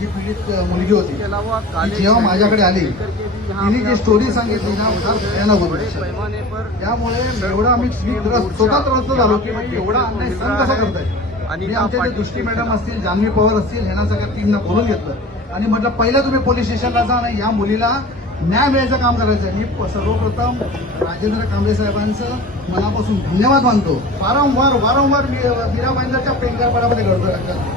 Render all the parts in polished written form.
जी पीडित मुलगी होती ती जेव्हा माझ्याकडे आली तिने जी स्टोरी सांगितली ना फार भयानक होती. त्यामुळे एवढा मी स्वतः त्रस्त झालो की एवढा अन्याय सहन कसा करताय. आणि आमचे जे दृष्टी मॅडम असतील, जान्हवी पवार असतील, ह्यांना सगळ्या टीमला बोलून घेतलं आणि म्हटलं पहिलं तुम्ही पोलीस स्टेशनला जा आणि या मुलीला न्याय मिळायचं काम करायचं. मी सर्वप्रथम राजेंद्र कांबळे साहेबांचं मनापासून धन्यवाद मानतो. वारंवार मीराबाईंच्या पेंगारपणामध्ये घडतो.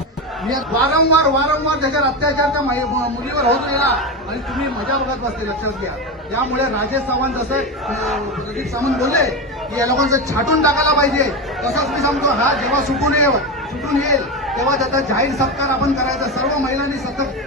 मी वारंवार त्याच्यावर अत्याचार त्या मुलीवर होत गेला आणि तुम्ही मजा बघत बसते. लक्षात घ्या. त्यामुळे राजेश सावंत जसं प्रदीप सावंत बोलले की या लोकांचं छाटून टाकायला पाहिजे, तसंच मी सांगतो हा जेव्हा सुटून येईल तेव्हा त्याचा जाहीर सत्कार आपण करायचा. सर्व महिलांनी सतर्क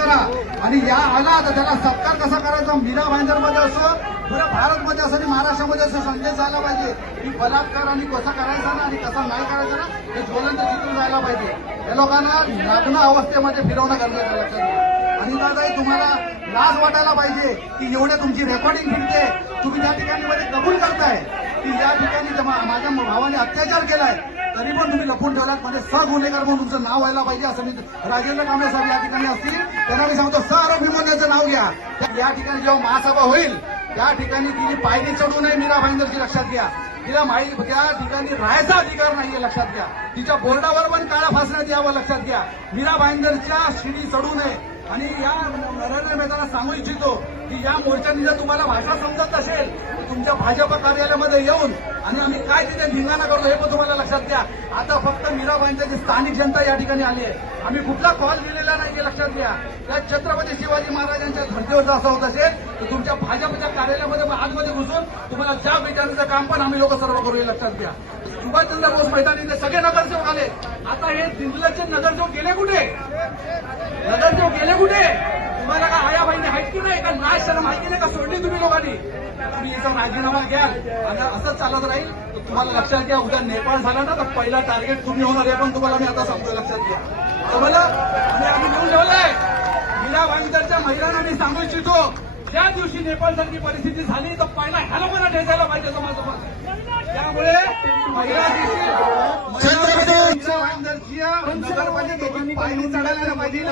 करा आणि या आला तर त्याला सत्कार कसा करायचा. मीरा भाईंदरमध्ये असो, पुऱ्या भारतमध्ये असं आणि महाराष्ट्रामध्ये असं संदेश आला पाहिजे की बलात्कार आणि कसा करायचा ना आणि कसा नाही करायचा ना हे ज्वलंत चित्र जायला पाहिजे. या लोकांना लग्न अवस्थेमध्ये फिरवणं गरजेचं लक्षात. आणि दादा तुम्हाला लाज वाटायला पाहिजे की एवढे तुमची रेकॉर्डिंग फिरते. तुम्ही त्या ठिकाणी मध्ये कबूल करताय की या ठिकाणी माझ्या भावाने अत्याचार केलाय, तरी पण तुम्ही लपून ठेवलात. म्हणजे गुन्हेगार म्हणून तुमचं नाव व्हायला पाहिजे. असं मी राजेंद्र कांबळे साहेब या ठिकाणी असतील त्यांना मी सांगतो आरोपी म्हणून त्याचं नाव घ्या. या ठिकाणी जेव्हा महासभा होईल त्या ठिकाणी तिने पायरी चढू नये मीरा भाईंदरची. लक्षात घ्या. तिला त्या ठिकाणी राहायचा अधिकार नाहीये. लक्षात घ्या. तिच्या बोर्डावर पण काळा फासण्यात यावं. लक्षात घ्या. मीरा भाईंदरच्या शिडी चढू नये. आणि या नरेंद्र मेहताला सांगू इच्छितो की या मोर्चाने जर तुम्हाला भाषा समजत असेल तर तुमच्या भाजप कार्यालयामध्ये येऊन आणि आम्ही काय तिथे धिंगाणा करतो हे पण तुम्हाला लक्षात घ्या. आता फक्त मीराबाईंची स्थानिक जनता या ठिकाणी आली आहे. आम्ही कुठला कॉल दिलेला नाहीये. लक्षात घ्या. त्या छत्रपती शिवाजी महाराजांच्या धर्तीवर जर असं होत असेल तर तुमच्या भाजपच्या कार्यालयामध्ये आतमध्ये घुसून तुम्हाला ज्या विचारांचं काम पण आम्ही लोक सर्व करू. लक्षात घ्या. सुभाषचंद्र बोस मैदानीचे सगळे नगरसेवक आले. आता हे दिल्लीचे नगरसेवक गेले कुठे? तुम्हाला का आया बहिणी आहेत की नाही? का नाही शरम आहे की नाही? का सोडली तुम्ही लोकांनी? तुम्ही इथं राजीनामा घ्याल आणि असंच चालत राहील तर तुम्हाला लक्षात घ्या उद्या नेपाळ झाला ना तर पहिला टार्गेट तुम्ही होणार हे पण तुम्हाला मी आता सांगतो. लक्षात घ्या. तुम्हाला आणि आम्ही घेऊन ठेवलंय. मीरा भाईंदरच्या महिलांना मी सांगू इच्छितो ज्या दिवशी नेपाळसारखी परिस्थिती झाली तर पहिला ह्या लोकांना ठेचायला पाहिजे समाजासोबत. त्यामुळे महिला भाईंदरची नगरपालिकेची पायरी चढायला पाहिजे.